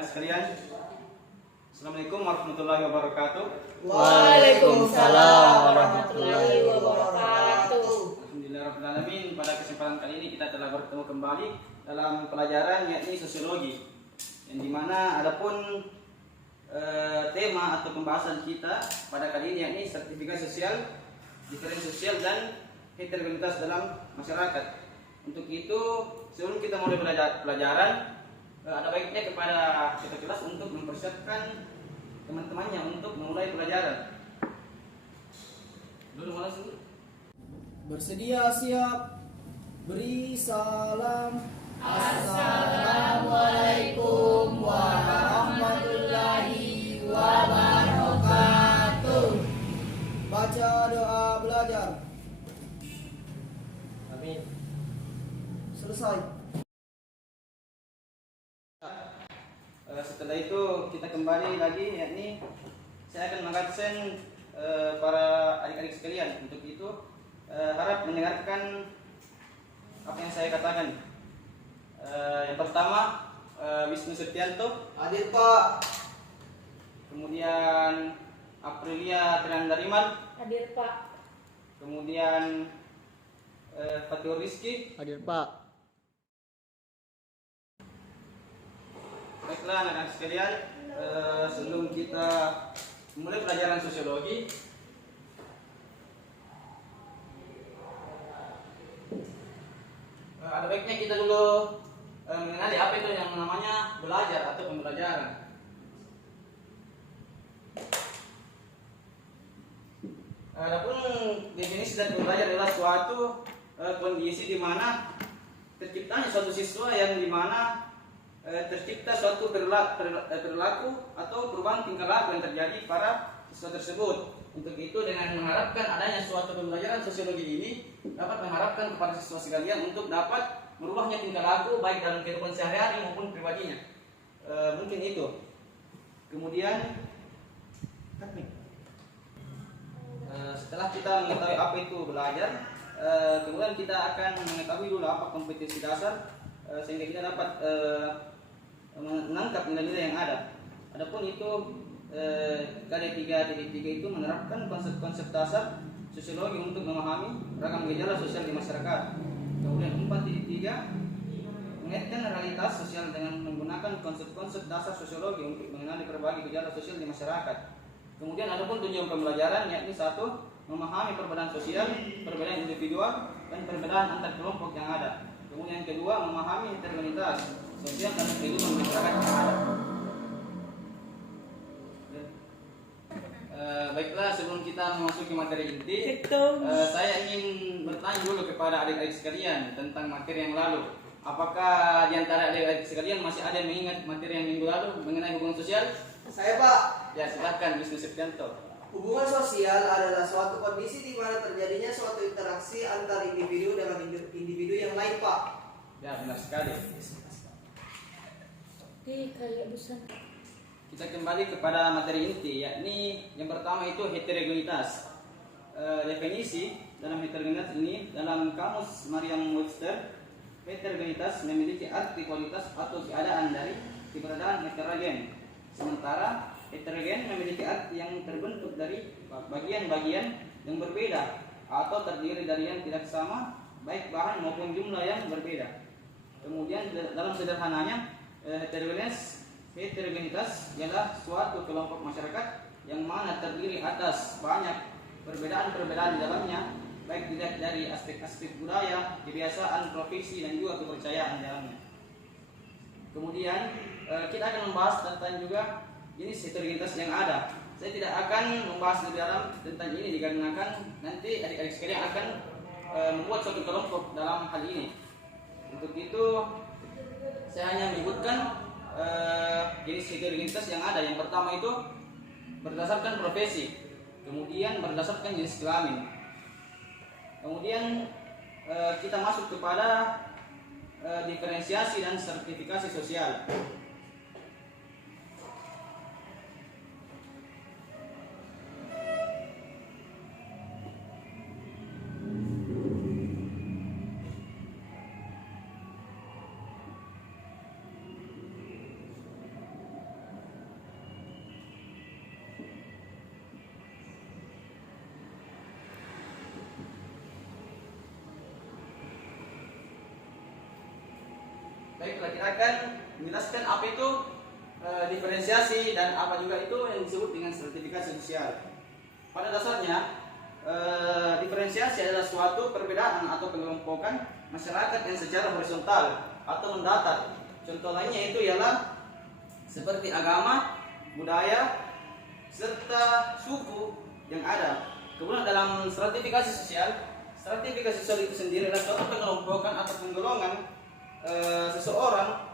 anak sekalian, Assalamualaikum warahmatullahi wabarakatuh. Waalaikumsalam warahmatullahi wabarakatuh. Alhamdulillahirrahmanirrahim. Pada kesempatan kali ini kita telah bertemu kembali dalam pelajaran yakni sosiologi, yang dimana adapun tema atau pembahasan kita pada kali ini yakni sertifikasi sosial, diferensiasi sosial dan heterogenitas dalam masyarakat. Untuk itu, sebelum kita mulai pelajaran, ada baiknya kepada kita kelas untuk mempersiapkan teman-temannya untuk memulai pelajaran. Dulu mulai sini. Bersedia siap. Beri salam. Assalamualaikum warahmatullahi wabarakatuh. Baca doa belajar. Amin. Selesai. Setelah itu kita kembali lagi, yakni saya akan mengabsen para adik-adik sekalian. Untuk itu harap mendengarkan apa yang saya katakan. Yang pertama, Wisnu Septianto. Hadir Pak. Kemudian Aprilia Triandariman. Hadir Pak. Kemudian Fatihur Rizky. Hadir Pak. Baiklah anak-anak sekalian, sebelum kita mulai pelajaran sosiologi, ada baiknya kita dulu mengenali apa itu yang namanya belajar atau pembelajaran. Adapun definisi dari belajar adalah suatu kondisi di mana terciptanya suatu siswa yang di mana tercipta suatu perilaku atau perubahan tingkah laku yang terjadi pada siswa tersebut. Untuk itu, dengan mengharapkan adanya suatu pembelajaran sosiologi ini dapat mengharapkan kepada siswa sekalian untuk dapat merubahnya tingkah laku baik dalam kehidupan sehari-hari maupun pribadinya. Mungkin itu. Kemudian setelah kita mengetahui apa itu belajar, kemudian kita akan mengetahui dulu apa kompetensi dasar sehingga kita dapat menangkap nilai-nilai yang ada. Adapun itu KD3 itu menerapkan konsep-konsep dasar sosiologi untuk memahami ragam gejala sosial di masyarakat. Kemudian 4.3 mengaitkan realitas sosial dengan menggunakan konsep-konsep dasar sosiologi untuk mengenali berbagai gejala sosial di masyarakat. Kemudian adapun tujuan pembelajaran yakni 1. Memahami perbedaan sosial, perbedaan individual, dan perbedaan antar kelompok yang ada. Kemudian yang kedua, memahami heterogenitas sosial dalam kehidupan masyarakat yang ada. Baiklah, sebelum kita memasuki materi inti, saya ingin bertanya dulu kepada adik-adik sekalian tentang materi yang lalu. Apakah di antara adik-adik sekalian masih ada yang mengingat materi yang minggu lalu mengenai hubungan sosial? Saya Pak. Ya, silakan Wisnu Septianto. Hubungan sosial adalah suatu kondisi di mana terjadinya suatu interaksi antar individu dengan individu yang lain, Pak. Ya, benar sekali. Kayak bosan. Kita kembali kepada materi inti, yakni yang pertama itu heterogenitas. Definisi dalam heterogenitas ini dalam kamus Merriam-Webster, heterogenitas memiliki arti kualitas atau keadaan dari keberadaan heterogen. Sementara heterogen memiliki arti yang terbentuk dari bagian-bagian yang berbeda atau terdiri dari yang tidak sama, baik bahan maupun jumlah yang berbeda. Kemudian dalam sederhananya, heterogenitas ialah suatu kelompok masyarakat yang mana terdiri atas banyak perbedaan-perbedaan di dalamnya, baik dilihat dari aspek-aspek budaya, kebiasaan, profesi, dan juga kepercayaan di dalamnya. Kemudian kita akan membahas tentang juga jenis heterogenitas yang ada. Saya tidak akan membahas lebih dalam tentang ini dikarenakan nanti adik-adik sekalian akan membuat suatu kelompok dalam hal ini. Untuk itu saya hanya menyebutkan jenis heterogenitas yang ada. Yang pertama itu berdasarkan profesi, kemudian berdasarkan jenis kelamin. Kemudian kita masuk kepada diferensiasi dan sertifikasi sosial. Baiklah, kita akan menjelaskan apa itu diferensiasi dan apa juga itu yang disebut dengan stratifikasi sosial. Pada dasarnya, diferensiasi adalah suatu perbedaan atau pengelompokan masyarakat yang secara horizontal atau mendatar. Contoh lainnya itu ialah seperti agama, budaya, serta suku yang ada. Kemudian dalam stratifikasi sosial itu sendiri adalah suatu pengelompokan atau penggolongan seseorang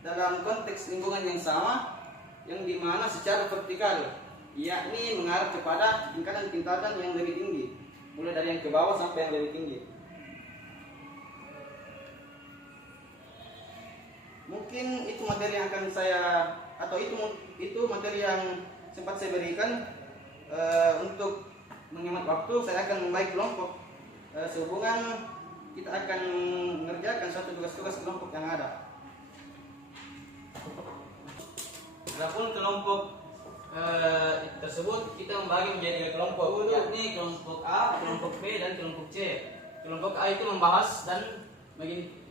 dalam konteks lingkungan yang sama, yang dimana secara vertikal, yakni mengarah kepada tingkatan-tingkatan yang lebih tinggi, mulai dari yang ke bawah sampai yang lebih tinggi. Mungkin itu materi yang akan saya, atau itu materi yang sempat saya berikan. Untuk menghemat waktu, saya akan membagi kelompok sehubungan kita akan mengerjakan satu tugas-tugas kelompok yang ada. Adapun kelompok tersebut kita membagi menjadi 3 kelompok, yakni kelompok A, kelompok B, dan kelompok C. Kelompok A itu membahas dan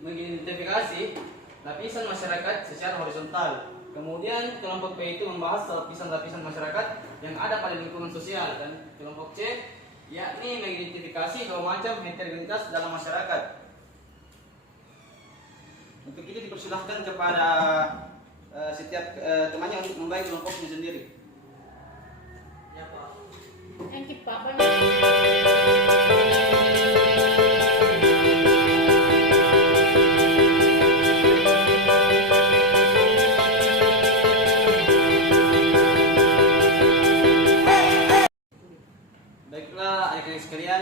mengidentifikasi lapisan masyarakat secara horizontal. Kemudian kelompok B itu membahas lapisan-lapisan masyarakat yang ada pada lingkungan sosial, dan kelompok C yakni mengidentifikasi 2 macam heterogenitas dalam masyarakat. Untuk itu dipersilahkan kepada setiap temannya untuk membagi kelompoknya sendiri. Ya, Pak. Thank you, Pak. Baiklah adik-adik sekalian,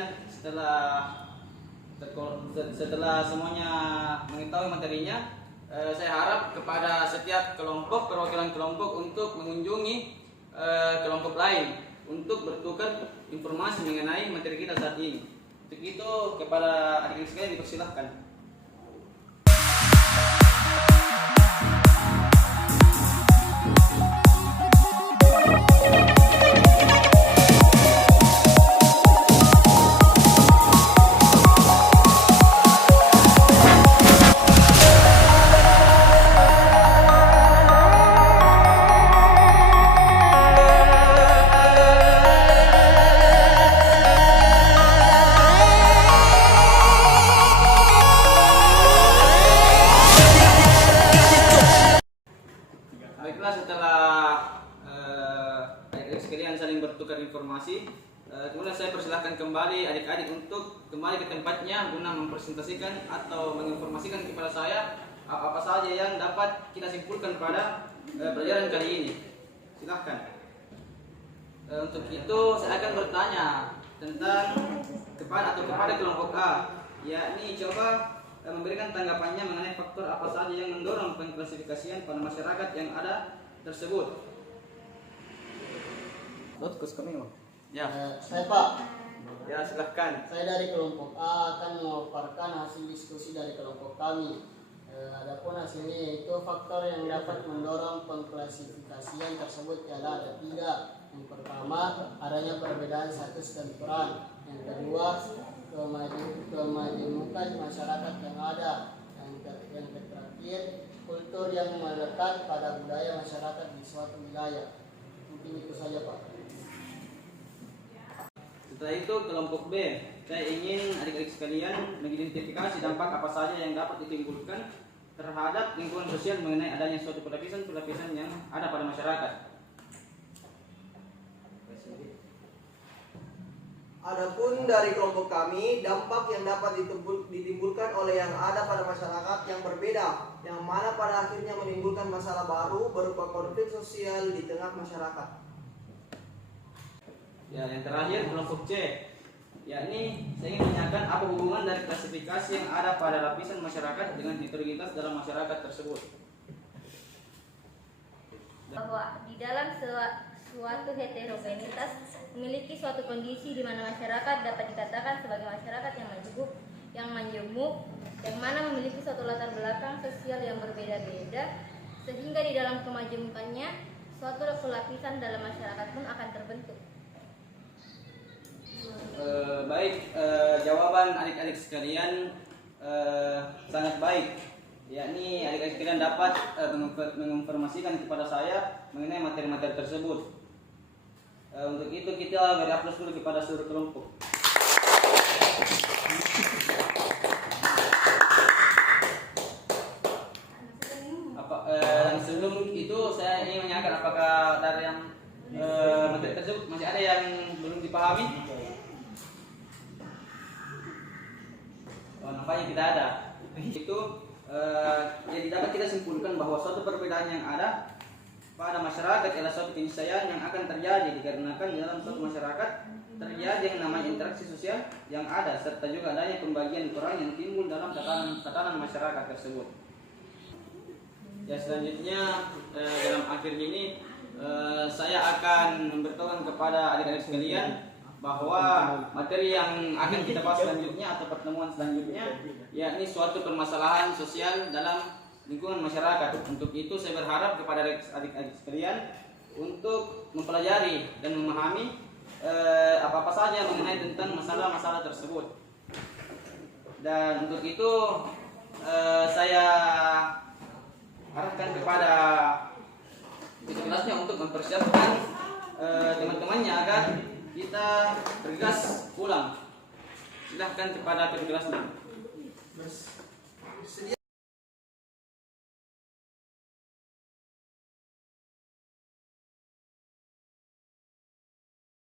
setelah semuanya mengetahui materinya, saya harap kepada setiap kelompok, perwakilan kelompok untuk mengunjungi kelompok lain untuk bertukar informasi mengenai materi kita saat ini. Untuk itu kepada adik-adik sekalian dipersilahkan. Baiklah, setelah adik-adik sekalian saling bertukar informasi, kemudian saya persilahkan kembali adik-adik untuk kembali ke tempatnya guna mempresentasikan atau menginformasikan kepada saya apa saja yang dapat kita simpulkan pada pelajaran kali ini. Silahkan. Untuk itu saya akan bertanya tentang kepada kelompok A, yakni coba memberikan tanggapannya mengenai faktor apa saja yang mendorong pengklasifikasian pada masyarakat yang ada tersebut. Ya, Saya Pak, ya silahkan. saya dari kelompok A akan memaparkan hasil diskusi dari kelompok kami. Adapun hasilnya itu faktor yang dapat mendorong pengklasifikasian tersebut ialah ada 3. Yang pertama, adanya perbedaan status dan peran. Yang kedua, kemajemukan masyarakat yang ada. Yang terakhir, kultur yang melekat pada budaya masyarakat di suatu wilayah. Mungkin itu saja Pak. Setelah itu kelompok B, saya ingin adik-adik sekalian mengidentifikasi dampak apa saja yang dapat ditimbulkan terhadap lingkungan sosial mengenai adanya suatu pelapisan yang ada pada masyarakat. Adapun dari kelompok kami, dampak yang dapat ditimbulkan oleh yang ada pada masyarakat yang berbeda, yang mana pada akhirnya menimbulkan masalah baru berupa konflik sosial di tengah masyarakat. Ya, yang terakhir kelompok C, yakni saya ingin menanyakan apa hubungan dari klasifikasi yang ada pada lapisan masyarakat dengan heterogenitas dalam masyarakat tersebut. Bahwa di dalam suatu heterogenitas memiliki suatu kondisi di mana masyarakat dapat dikatakan sebagai masyarakat yang majemuk, yang mana memiliki suatu latar belakang sosial yang berbeda-beda, sehingga di dalam kemajemukannya suatu pelapisan dalam masyarakat pun akan terbentuk. Baik, jawaban adik-adik sekalian sangat baik. yakni adik-adik sekalian dapat menginformasikan kepada saya mengenai materi-materi tersebut. Untuk itu kita beri aplaus dulu kepada seluruh kelompok. Sebelum itu saya ingin menanyakan apakah dari yang materi tersebut masih ada yang belum dipahami? Nampaknya tidak ada. Itu jadi dapat kita simpulkan bahwa suatu perbedaan yang ada pada masyarakat adalah suatu keniscayaan yang akan terjadi dikarenakan di dalam suatu masyarakat terjadi yang namanya interaksi sosial yang ada serta juga adanya pembagian peran yang timbul dalam tatanan masyarakat tersebut. Ya, selanjutnya dalam akhir ini saya akan memberitahukan kepada adik-adik sekalian bahwa materi yang akan kita bahas selanjutnya atau pertemuan selanjutnya yakni suatu permasalahan sosial dalam lingkungan masyarakat. Untuk itu saya berharap kepada adik-adik sekalian untuk mempelajari dan memahami apa-apa saja mengenai tentang masalah-masalah tersebut. Dan untuk itu saya harapkan kepada kelasnya untuk mempersiapkan teman-temannya agar kita bergegas pulang. Silahkan kepada kelasnya.